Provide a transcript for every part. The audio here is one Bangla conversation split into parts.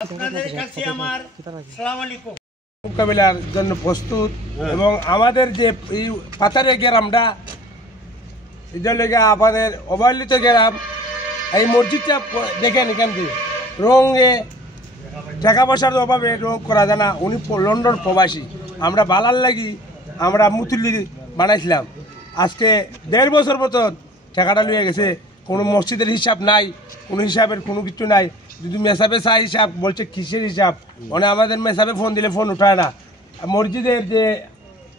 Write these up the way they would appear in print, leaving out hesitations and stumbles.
আপনাদের কাছে আমার আসসালামু আলাইকুম মোকাবিলার জন্য প্রস্তুত এবং আমাদের যে এই পাথারে গ্রামটা এটা লেগে আমাদের অবহেলিত গ্রাম এই মসজিদটা দেখেন এখান থেকে রঙে টাকা পয়সার অভাবে রং করা যায় না। উনি লন্ডন প্রবাসী, আমরা বালার লাগি আমরা মুতুল্লি বানাইছিলাম। আজকে 1.5 বছর মতন টাকাটা লুয়ে গেছে, কোনো মসজিদের হিসাব নাই, কোনো হিসাবের কোনো কিছু নাই। যদি মেসাবে চাই হিসাব বলছে কিসের হিসাব, মানে আমাদের মেসাবে ফোন দিলে ফোন উঠায় না। মসজিদের যে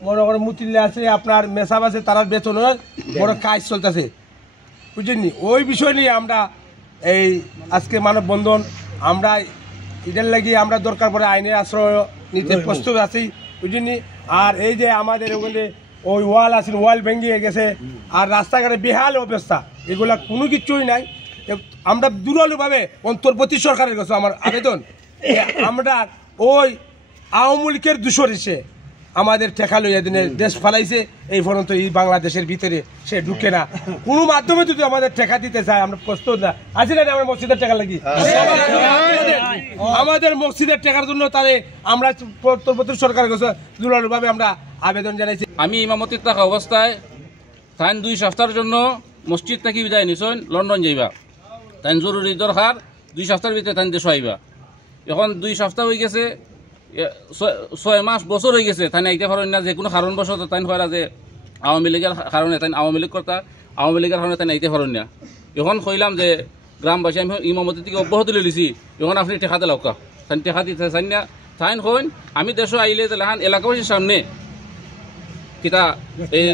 মনে করেন মুতুল্লি আছে, আপনার মেসাব আছে, তারা বেতনের বড় কাজ চলতেছে, বুঝলেননি? ওই বিষয় নিয়ে আমরা এই আজকে মানববন্ধন, আমরা এটার লাগি আমরা দরকার পড়ে আইনের আশ্রয় নিতে প্রস্তুত আছি, বুঝলেননি? আর এই যে আমাদের ওখানে ওই ওয়াল আছে, ওয়াল ভেঙে গেছে, আর রাস্তাঘাটে বেহাল অবস্থা, এগুলা কোনো কিছুই নাই। আমরা দুর্বলভাবে অন্তর্বর্তী সরকারের কাছে আমার আবেদন, আমরা ওই আওয়ামী লীগের দূষর এসে আমাদের ঠেকা লইয়া দিনে দেশ ফালাইছে, এই পর্যন্ত এই বাংলাদেশের ভিতরে সে ঢুকে না। কোনো মাধ্যমে যদি আমাদের ঠেকা দিতে চায় আমরা প্রস্তুত না আছি না। আমরা মসজিদের টেকা লাগি, আমাদের মসজিদের টেকার জন্য তাহলে আমরা অন্তর্বর্তী সরকারের কাছে দুর্বলভাবে আমরা আবেদন জানাইছি। আমি ইমামতির থাকা অবস্থায় তাই 2 সপ্তাহের জন্য মসজিদ থেকে বিদায় নিছেন লন্ডন যাইবা। তাই জরুরি দরকার 2 সপ্তাহের ভিতরে তাই দেশ আইবা। এখন 2 সপ্তাহ হয়ে গেছে, 6 মাস বছর হয়ে গেছে, তাই আইতে পারেন না। যে কোনো কারণবশত তাই হয় যে আওয়ামী লীগের কারণে, তাই আওয়ামী লীগ কর্তা আওয়ামী লীগের কারণে তাই আইতে পারেন না। এখন কইলাম যে গ্রামবাসী আমি ইমামতি থেকে অব্যাহতি লিছি, এখন আপনি টেকাতে লক্কা তাই টেকা দিতে চাই না। তাই হইন আমি দেশ আইলে লেহান এলাকাবাসীর সামনে কিতা এই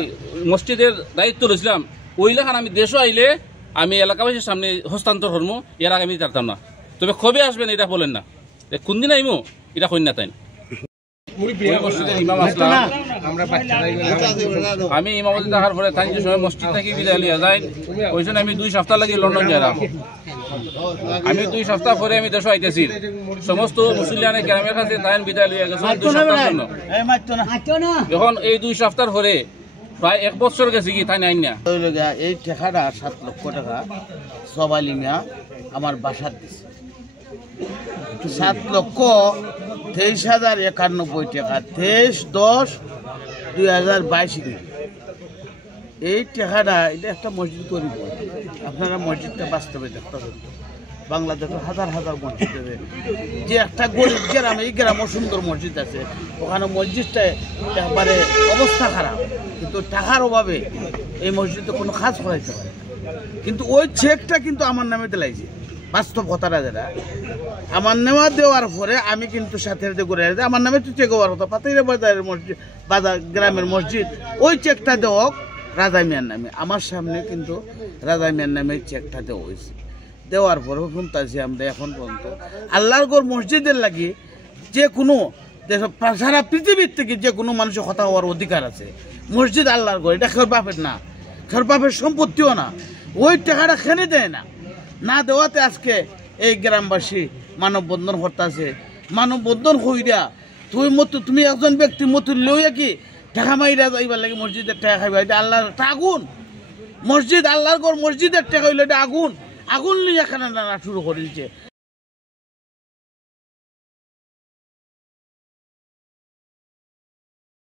মসজিদের দায়িত্ব লইছিলাম, ওই লেখান আমি দেশও আইলে আমি এলাকাবাসীর সামনে হস্তান্তর করবো, এর আগে আমি জানতাম না। তবে কবে আসবেন এটা বলেন না, কোন দিন আইমো এটা কই না। তাই আমি ইমামতি দেখার পরে তাই যে সময় মসজিদ থেকে বিদায় লিয়া যায়, ওই জন্য আমি 2 সপ্তাহ লাগে লন্ডন যাইলাম। আমি 2 সপ্তাহ পরে আমি দেশ আইতেছি, সমস্ত মুসলিয়ানে গ্রামের কাছে তাই বিদায় লিয়া গেছে 2 সপ্তাহের জন্য। এখন এই 2 সপ্তাহ পরে প্রায় 1 বছর গেছে কি তাই নাই না। এই টাকাটা 7 লক্ষ টাকা সবাই মিয়া আমার বাসার দিছে, 7,23,091 টাকা, 23/10/2022। এই টাকাটা এটা একটা মসজিদ করিব। আপনারা মসজিদটা বাস্তবে দেখতে পাবেন, বাংলাদেশের হাজার হাজার মসজিদ আছে। যে একটা গরিব গ্রাম, এই গ্রামও সুন্দর মসজিদ আছে, ওখানে মসজিদটা একবারে অবস্থা খারাপ, কিন্তু টাকার অভাবে এই মসজিদে কোনো কাজ করাইতে পারে না। কিন্তু ওই চেকটা কিন্তু আমার নামে দিলাইছে, বাস্তব কথাটা যেটা আমার নেওয়া দেওয়ার পরে আমি কিন্তু সাথে করে আমার নামে তো চেক হওয়ার কথা, পাতাইরা বাজারের মসজিদ, বাজার গ্রামের মসজিদ, ওই চেকটা দেওয়া রাজা মিয়ার নামে। আমার সামনে কিন্তু রাজা মিয়ার নামে চেকটা দেওয়া হয়েছে। দেওয়ার পরেও শুনতেছি আমরা এখন পর্যন্ত আল্লাহর ঘর মসজিদের লাগি যে কোনো সারা পৃথিবীর থেকে যে কোনো মানুষের কথা হওয়ার অধিকার আছে। মসজিদ আল্লাহর ঘর, এটা খের বাপের না, খের বাপের সম্পত্তিও না। ওই টাকাটা খেনে দেয় না, না দেওয়াতে আজকে এই গ্রামবাসী মানববন্ধন করতেছে। মানববন্ধন হইয়া তুমি একজন ব্যক্তি মতো লইয়া কি টাকা মাইরা যাইবার লাগে মসজিদের টাকা খাইবা, এটা আল্লাহর আগুন। মসজিদ আল্লাহর ঘর, মসজিদের টাকা হইলে এটা আগুন, আগুন নিয়ে এখানে শুরু করেছে।